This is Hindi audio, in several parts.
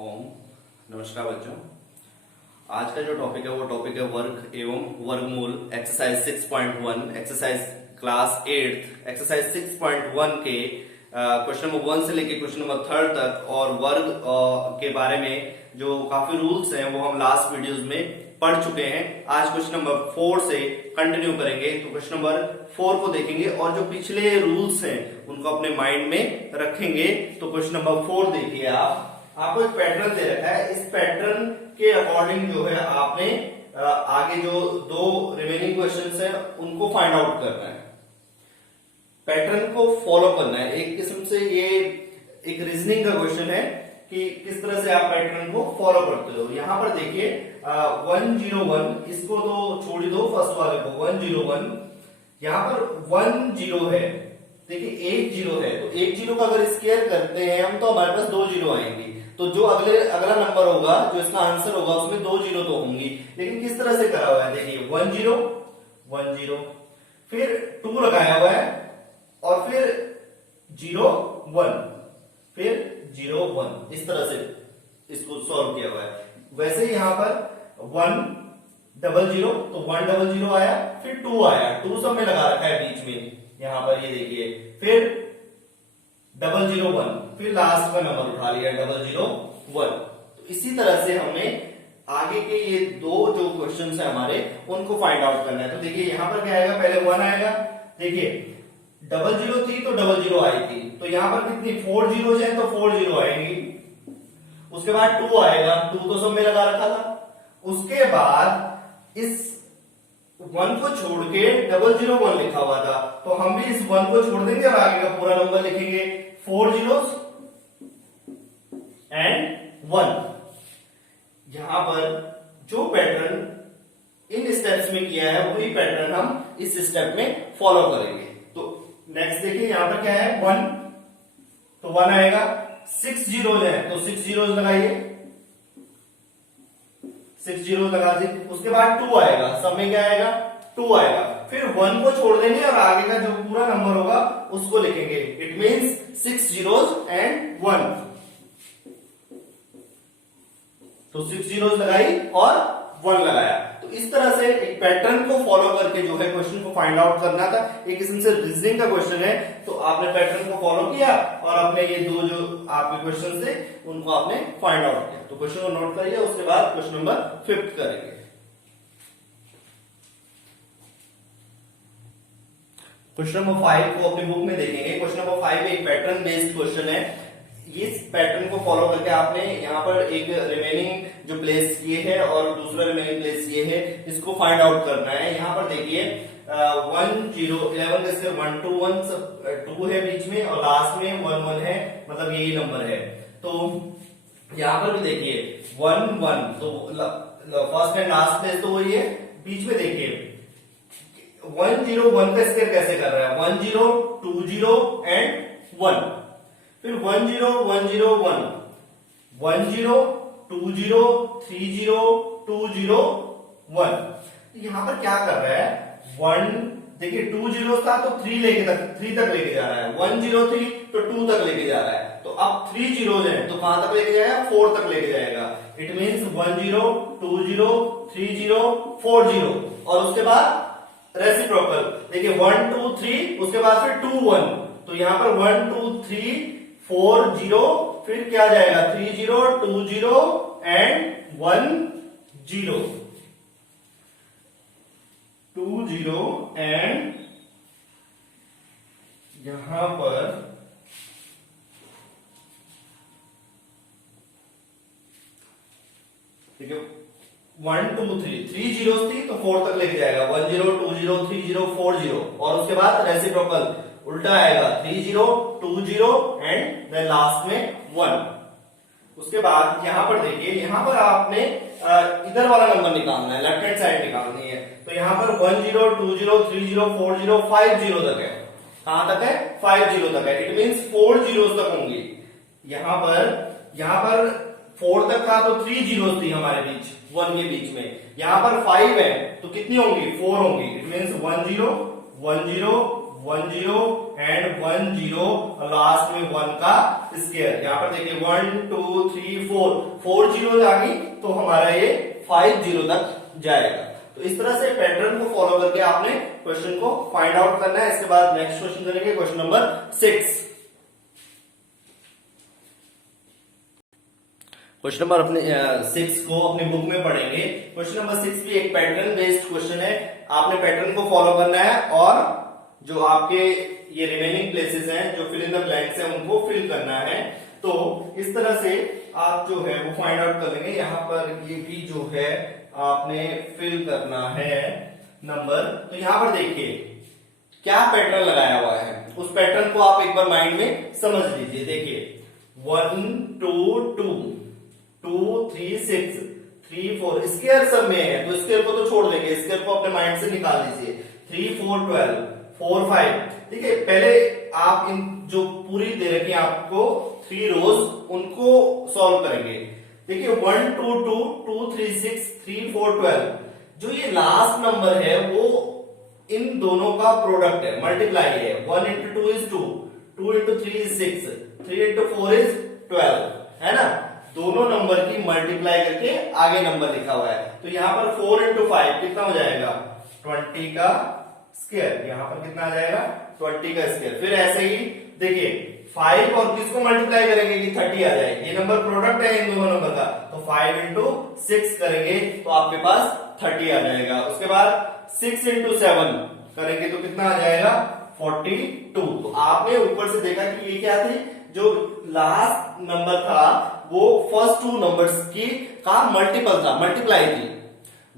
ओम नमस्कार बच्चों। आज का जो टॉपिक है वो टॉपिक है वर्ग एवं वर्गमूल एक्सरसाइज 6.1 एक्सरसाइज क्लास 8 एक्सरसाइज 6.1 के क्वेश्चन नंबर 1 से लेके क्वेश्चन नंबर 3 तक और वर्ग के बारे में जो काफी रूल्स हैं वो हम लास्ट वीडियोस में पढ़ चुके हैं। आज क्वेश्चन नंबर 4 से कंटिन्यू करेंगे। तो क्वेश्चन नंबर 4 को देखेंगे और जो पिछले रूल्स हैं उनको अपने माइंड में रखेंगे। तो क्वेश्चन नंबर 4 देखिए, आपको एक पैटर्न दे रखा है। इस पैटर्न के अकॉर्डिंग जो है आपने आगे जो दो रिमेनिंग क्वेश्चंस हैं उनको फाइंड आउट करना है, पैटर्न को फॉलो करना है। एक किस्म से ये एक रीजनिंग का क्वेश्चन है कि किस तरह से आप पैटर्न को फॉलो करते हो। यहां पर देखिए 101, इसको तो छोड़ दो, फर्स्ट वाले को 101, यहां पर 10 है। देखिए 10 है, तो 10 का अगर स्क्वायर करते हैं हम तो हमारे पास 2 जीरो आएंगे। तो जो अगला नंबर होगा जो इसका आंसर होगा उसमें 2 जीरो तो होंगी। लेकिन किस तरह से करा हुआ है, देखिए 10 फिर 2 लगाया हुआ है और फिर 01 फिर 01, इस तरह से इसको सॉल्व किया हुआ है। वैसे ही यहां पर 100 तो 100 आया, फिर 2 आया, 2 सब में लगा रखा है बीच में यहां पर, ये देखिए, फिर 001, फिर लास्ट का नंबर उठा लिया 001। तो इसी तरह से हमें आगे के ये दो जो क्वेश्चंस है हमारे उनको फाइंड आउट करना है। तो देखिए यहां पर क्या आएगा, पहले 1 आएगा, देखिए 00 थी तो 00 आई थी, तो यहां पर कितनी 4 जीरोज है तो 4 जीरो आएंगी। उसके बाद 2 आएगा, 2 तो सब में लगा रखा था। उसके बाद इस 1 को छोड़ के 001 लिखा हुआ था, तो हम भी इस 1 को छोड़ देंगे और आगे का पूरा नंबर लिखेंगे 4 zeros and 1। यहां पर जो पैटर्न इन स्टेप्स में किया है वही पैटर्न हम इस स्टेप में फॉलो करेंगे। तो नेक्स्ट देखिए यहां पर क्या है 1, तो 1 आएगा, 6 जीरोज है तो 6 जीरोज लगाइए, 6 जीरो लगा दी। उसके बाद 2 आएगा, सब में क्या आएगा 2 आएगा, फिर 1 को छोड़ देंगे और आगे का जो पूरा नंबर होगा उसको लिखेंगे। It means 6 zeros and 1। तो 6 जीरोज लगाई और 1 लगाया। तो इस तरह से एक पैटर्न को फॉलो करके जो है क्वेश्चन को फाइंड आउट करना था। एक किस्म से रीजनिंग का क्वेश्चन है, तो आपने पैटर्न को फॉलो किया और आपने ये दो जो आपके क्वेश्चन थे उनको आपने फाइंड आउट किया। तो क्वेश्चन को नोट करिए, उसके बाद क्वेश्चन नंबर 5 करेंगे। क्वेश्चन नंबर 5 को अपनी बुक में देखेंगे। क्वेश्चन नंबर 5 एक पैटर्न बेस्ड क्वेश्चन है। इस पैटर्न को फॉलो करके आपने यहाँ पर एक रिमेनिंग जो प्लेस ये है और दूसरा रिमेनिंग प्लेस ये है, इसको फाइंड आउट करना है। यहाँ पर देखिए 11 जैसे 1 to 1 2 है बीच में और लास्ट में 1 है, मतलब यही नंबर है। तो यहाँ पर भी देखिए 1 तो फर्स्ट एंड लास्ट प्लेस तो वही है। बीच में देखिए 101 का स्क्वायर कैसे कर रहा है, 10 20 एंड 1, फिर 10 101 10 20 30 201। यहां पर क्या कर रहा है 1, देखिए 2 जीरो था तो 3 तक लेके जा रहा है, 103 तो 2 तक लेके जा रहा है। तो अब 3 जीरोज हैं तो कहां तक लेके जाएगा, 4 तक लेके जाएगा। इट मींस 10 20 30 40 और उसके बाद रेसिप्रोकल, देखिए 1 2 3, उसके बाद फिर 2 1, तो यहां पर 1 2 3 4 0, फिर क्या जाएगा 3 0 2 0 एंड 1 0 2 0 एंड यहां पर ठीक है 1 2 3 जीरोस थी तो 4 तक लेके जाएगा, 10 20 30 40 और उसके बाद रेसिप्रोकल उल्टा आएगा 30 20 एंड देन लास्ट में 1। उसके बाद यहां पर देखिए, यहां पर आपने इधर वाला नंबर निकालना है, लेफ्ट हैंड साइड निकालनी है। तो यहां पर 10 20 30 40 50 तक है। कहां तक है, 50 तक है। इट मींस 4 जीरोस तक होंगी। यहां पर 4 तक था तो 3 जीरोस थी हमारे बीच 1 के बीच में। यहां पर 5 है तो कितनी होंगी, 4 होंगी। इट मींस 10 10 10 एंड 10 लास्ट में 1 का स्क्वायर। यहाँ पर देखिए 1 2 3 4 जीरो आ गई तो हमारा ये 5 जीरो तक जाएगा। तो इस तरह से पैटर्न को फॉलो करके आपने क्वेश्चन को फाइंड आउट करना है। इसके बाद नेक्स्ट क्वेश्चन करेंगे, क्वेश्चन नंबर 6। क्वेश्चन नंबर अपने 6 को अपनी बुक में पढ़ेंगे। क्वेश्चन नंबर 6 भी एक पैटर्न बेस्ड क्वेश्चन है। आपने पैटर्न को फॉलो करना है और जो आपके ये रिमेनिंग प्लेसेस हैं, जो फिल इन द ब्लैंक्स है, उनको फिल करना है। तो इस तरह से आप जो है वो फाइंड आउट कर लेंगे। यहाँ पर ये भी जो है आपने फिल करना है नंबर। तो यहाँ पर देखिए क्या पैटर्न लगाया हुआ है, उस पैटर्न को आप एक बार माइंड में समझ लीजिए। देखिए 1 2 2 2 3 6 3 4 स्क्वायर सब में है, तो स्क्वायर को तो छोड़ देंगे, स्क्वायर को अपने माइंड से निकाल दीजिए। 3 4 12 4 5। ठीक है, पहले आप इन जो पूरी दे रखी है आपको 3 रोज, उनको सॉल्व करेंगे। देखिए 1 2 2 2 3 6 3 4 12। जो ये लास्ट नंबर है वो इन दोनों का प्रोडक्ट है, मल्टीप्लाई है। 1 into 2 is 2, 2 into 3 is 6, 3 into 4 is 12, है ना। दोनों नंबर की मल्टीप्लाई करके आगे नंबर लिखा हुआ है। तो यहाँ पर 4 into 5 कितना हो जाएगा, 20 का स्क्वायर। यहाँ पर कितना आ जाएगा, 20 का स्क्वायर। फिर ऐसे ही देखिए 5 और किसको मल्टीप्लाई करेंगे कि 30 आ जाए। ये नंबर प्रोडक्ट है इन दोनों नंबर का, तो 5 into 6 करेंगे तो आपके पास 30 आ जाएगा। उसके बाद 6 into 7 करेंगे तो कितना आ जाएगा, 42। तो आपने ऊपर से देखा कि ये क्या थी, जो लास्ट नंबर था वो फर्स्ट 2 नंबर्स की का मल्टीपल था, मल्टीप्लाई थी।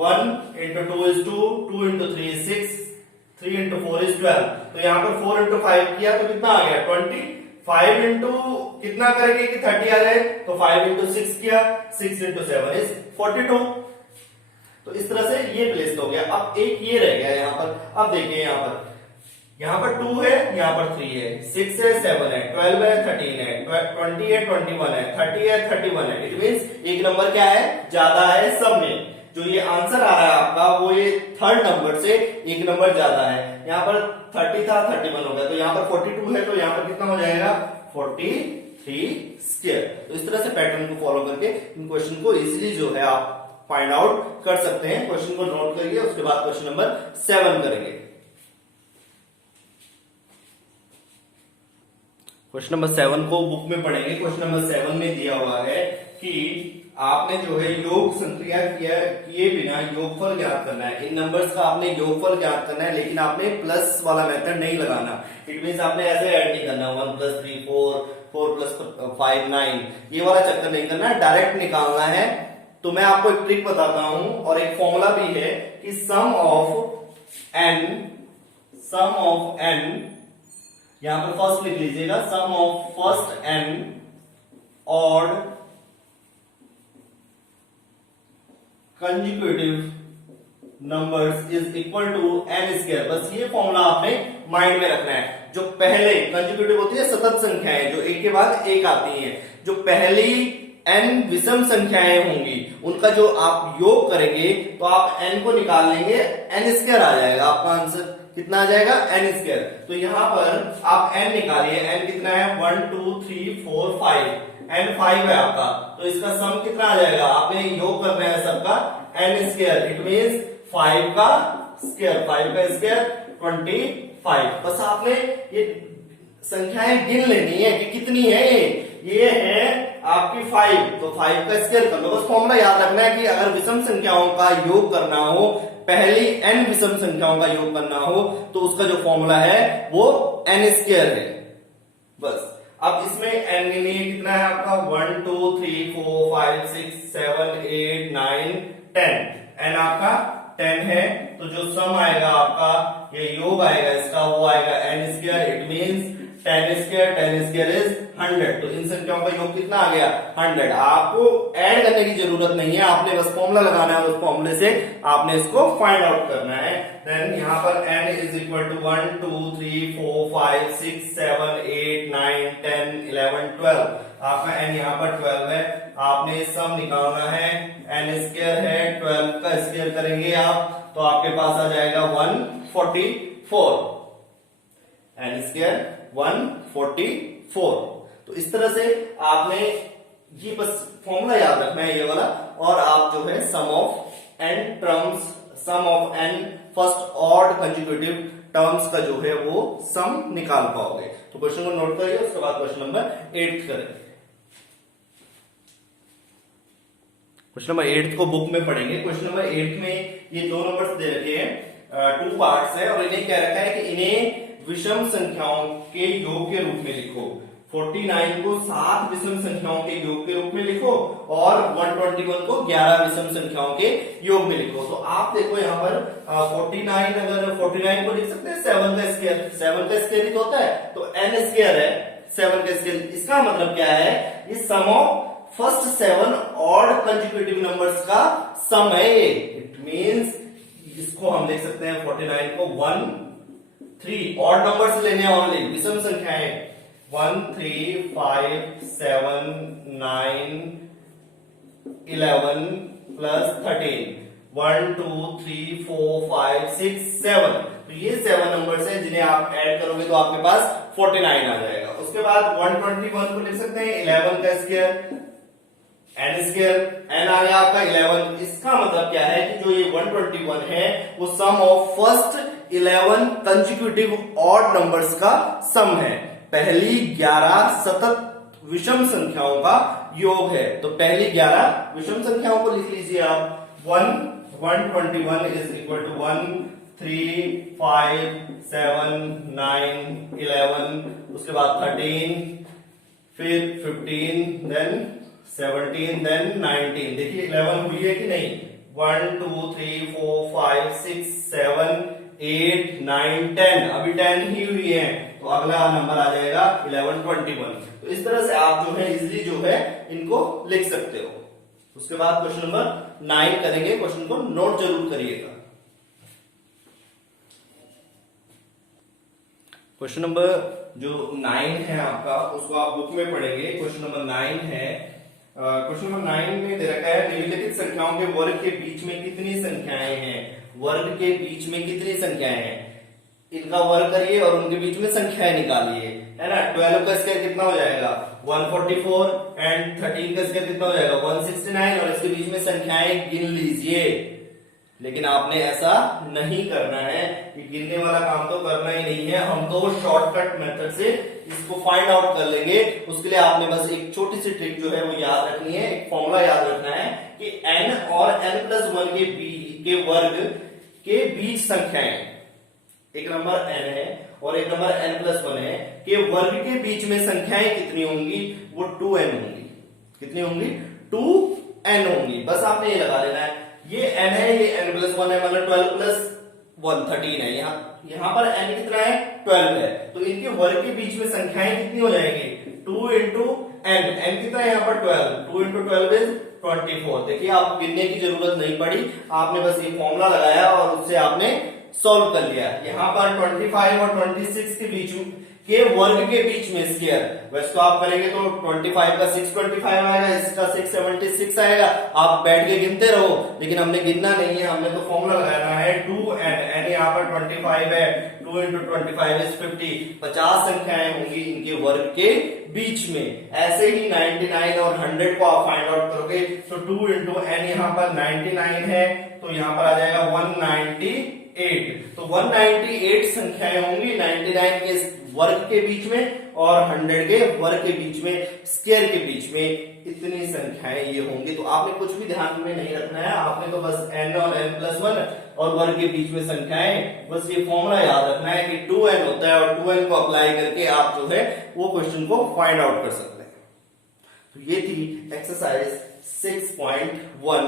1 into 2 is 2, 2 into 3 is 6, 3 into 4 is 12। तो यहाँ पर 4 into 5 किया तो कितना आ गया, 20। 5 into कितना करेंगे कि 30 आ जाए, तो 5 into 6 किया, 6 into 7 is 42। तो इस तरह से ये प्लेस हो गया। अब एक ये रह गया यहाँ पर। अब देखिए यहाँ पर 2 है, यहाँ पर 3 है, 6 है, 7 है, 12 है, 13 है, 20 है, 21 है, 30 है, 31 है। इट मीन्स एक नंबर क्या है, ज्यादा है सब में। जो ये आंसर आ रहा है आपका वो ये थर्ड नंबर से एक नंबर ज्यादा है। यहाँ पर 30 था, 31 हो गया, तो यहाँ पर 42 है, तो यहाँ पर कितना हो जाएगा, 43 स्क्वायर। तो इस तरह से पैटर्न को फॉलो करके इन क्वेश्चन को इजिली जो है आप फाइंड आउट कर सकते हैं। क्वेश्चन को नोट करिए, उसके बाद क्वेश्चन नंबर 7 करेंगे। क्वेश्चन नंबर 7 को बुक में पढ़ेंगे। क्वेश्चन नंबर 7 में दिया हुआ है कि आपने जो है योग संक्रिया किए बिना योगफल ज्ञात करना है। इन नंबर्स का आपने योगफल ज्ञात करना है, लेकिन आपने प्लस वाला मेथड नहीं लगाना। इट मीन्स आपने ऐसे ऐड नहीं करना 1 + 3 4, 4 + 5 9, ये वाला चक्कर नहीं करना है, डायरेक्ट निकालना है। तो मैं आपको एक ट्रिक बताता हूं और एक फॉर्मूला भी है कि सम ऑफ n, यहां पर फर्स्ट लिख लीजिएगा, sum of first n odd consecutive numbers is equal to n square. बस ये फॉर्मूला आपने माइंड में रखना है। जो पहले कंजिक्यूटिव होती है सतत संख्याएं, जो एक के बाद एक आती हैं, जो पहली n विषम संख्याएं होंगी उनका जो आप योग करेंगे तो आप n को निकाल लेंगे, n स्क्वायर आ जाएगा। आपका आंसर कितना आ जाएगा, n स्क्वायर। तो यहां पर आप n निकालिए, n कितना है, 1 2 3 4 5, n 5 है आपका, तो इसका सम कितना आ जाएगा, आपने योग करना है सबका n स्क्वायर। इट मीन्स 5 का स्क्वायर, 5 का स्क्वायर 25। बस आपने ये संख्याएं गिन लेनी है कि कितनी है। ये है आपकी 5, तो 5 का स्क्वायर कर लो। बस फॉर्मूला याद रखना है कि अगर विषम संख्याओं का योग करना हो, पहली n विषम संख्याओं का योग करना हो, तो उसका जो फॉर्मूला है वो n स्क्वायर है। बस अब इसमें n के लिए कितना है आपका, 1 2 3 4 5 6 7 8 9 10। n आपका 10 है, तो जो सम आएगा आपका, ये योग आएगा इसका, वो आएगा n square. It means 10 square is 100। तो इन संख्याओं का योग कितना आ गया, 100। आपको ऐड करने की जरूरत नहीं है, आपने बस फॉर्मूला लगाना है, उस फॉर्मूले से आपने इसको फाइंड आउट करना है। देन यहाँ पर n इज इक्वल टू 1 2 3 4 5 6 7 8 9 10 11 12। आपका n यहाँ पर 12 है, आपने सम निकालना है, n स्क्वायर है, 12 का स्क्वायर करेंगे आप, तो आपके पास आ जाएगा 144। n square 144। तो इस तरह से आपने ये बस फॉर्मूला याद रखना है ये वाला, और आप जो है sum of n first odd consecutive terms का जो है वो सम निकाल पाओगे। तो क्वेश्चन को नोट करिए, उसके बाद क्वेश्चन नंबर 8 करें। क्वेश्चन नंबर 8 को बुक में पढ़ेंगे। क्वेश्चन नंबर 8 में ये दो नंबर्स दे रखे हैं, 2 पार्ट्स है, और इन्हें क्या रखा है कि इन्हें विषम संख्याओं के योग के रूप में लिखो। 49 को 7 विषम संख्याओं के योग के रूप में लिखो और 121 को 11 विषम संख्याओं के योग में लिखो। तो आप देखो यहाँ पर 49, अगर 49 को लिख सकते हैं 7 का स्क्वायर, 7 का स्क्वायर ही तो होता है, तो n स्क्वायर है 7 का स्क्वायर। इसका मतलब क्या है, ये sum of first 7 odd consecutive numbers का सम है। इट मींस इसको हम देख सकते हैं 49 को 1 3 ऑड नंबर्स लेने ओनली, विषम संख्याएं 1 3 5 7 9 11 प्लस 13 1 2 3 4 5 6 7। तो ये 7 नंबर्स हैं जिन्हें आप ऐड करोगे तो आपके पास 49 आ जाएगा। उसके बाद 121 को लिख सकते हैं 11 का स्क्वायर, n स्क्वायर, n आ गया आपका 11। इसका मतलब क्या है कि जो ये 121 है वो sum of first 11 consecutive odd numbers का सम है। पहली 11 सतत विषम संख्याओं का योग है। तो पहली 11 विषम संख्याओं को लिख लीजिए आप। 121 इज इक्वल टू 1 3 5 7 9 11, उसके बाद 13, फिर 15, देन 17, देन 19। देखिए 11 हुई है कि नहीं। 1 2 3 4 5 6 7 8 9 10, अभी 10 ही हुई है, तो अगला नंबर आ जाएगा 1121। तो इस तरह से आप जो है इजिली जो है इनको लिख सकते हो। उसके बाद क्वेश्चन नंबर 9 करेंगे। क्वेश्चन को नोट जरूर करिएगा। क्वेश्चन नंबर जो 9 है आपका, उसको आप बुक में पढ़ेंगे। क्वेश्चन नंबर 9 है, क्वेश्चन नंबर 9 में दे रखा है निम्नलिखित संख्याओं के वर्ग के बीच में कितनी संख्याएं हैं। वर्ग के बीच में कितनी संख्याएं हैं, इनका वर्ग करिए और उनके बीच में संख्याएं निकालिए, है ना। 12 का स्क्वायर कितना हो जाएगा 144, एंड 13 का स्क्वायर कितना हो जाएगा 169, और इसके बीच में संख्याएं गिन लीजिए। लेकिन आपने ऐसा नहीं करना है, ये गिनने वाला काम तो करना ही नहीं है। हम तो शॉर्टकट मेथड से इसको फाइंड आउट कर लेंगे। उसके लिए आपने बस एक छोटी सी ट्रिक जो है वो याद रखनी है, एक फॉर्मूला याद रखना है कि n और n+1 के वर्ग के बीच संख्याएं, एक नंबर n है और एक नंबर n+1 है, के वर्ग के बीच में संख्याएं कितनी होंगी, वो 2n होंगी। कितनी होंगी 2n होंगी। बस आपने ये लगा लेना है, ये n है, ये n+1 है, मतलब 12+1 13 है। यहाँ पर n कितना है 12 है, तो इनके वर्ग के बीच में संख्याएं कितनी हो जाएंगी 2 इंटू n। n कितना है यहाँ पर 12, 2 इंटू 12 इज 24। देखिए आप गिनने की जरूरत नहीं पड़ी, आपने बस ये फॉर्मूला लगाया और उससे आपने सॉल्व कर लिया। यहाँ पर 25 और 26 के बीच के वर्ग के बीच में स्क्वायर, वैसे तो आप करेंगे तो 25 का 625 आएगा, इसका 676 आएगा। आप बैठ के गिनते रहो, लेकिन हमने गिनना नहीं है, हमने तो फॉर्मूला लगाना है 2n। n यहाँ पर 25 है, 2 इंटू 25 इज 50। 50 संख्याएं होंगी इनके वर्ग के बीच में। ऐसे ही 99 और 100 को आप फाइंड आउट करोगे तो 2 इंटू n यहाँ पर 99 है, तो यहाँ पर आ जाएगा 198। तो 198 संख्याएं होंगी 99 के वर्ग के बीच में और 100 के वर्ग के बीच में, स्क्वायर के बीच में इतनी संख्याएं ये होंगी। तो आपने कुछ भी ध्यान में नहीं रखना है, आपने तो बस n और n+1 और वर्ग के बीच में संख्याएं, बस ये फॉर्मूला याद रखना है कि 2n होता है और 2n को अप्लाई करके आप जो है वो क्वेश्चन को फाइंड आउट कर सकते हैं। तो ये थी एक्सरसाइज 6.1।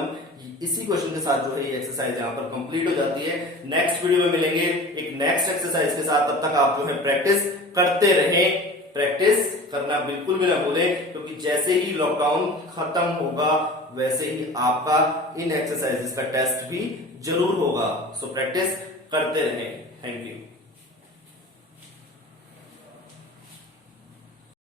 इसी क्वेश्चन के साथ जो है ये एक्सरसाइज यहाँ पर कंप्लीट हो जाती है। नेक्स्ट वीडियो में मिलेंगे एक नेक्स्ट एक्सरसाइज के साथ। तब तक आप जो है प्रैक्टिस करते रहें, प्रैक्टिस करना बिल्कुल भी ना भूलें, क्योंकि जैसे ही लॉकडाउन खत्म होगा वैसे ही आपका इन एक्सरसाइजेस का टेस्ट भी जरूर होगा। सो प्रैक्टिस करते रहें। Thank you.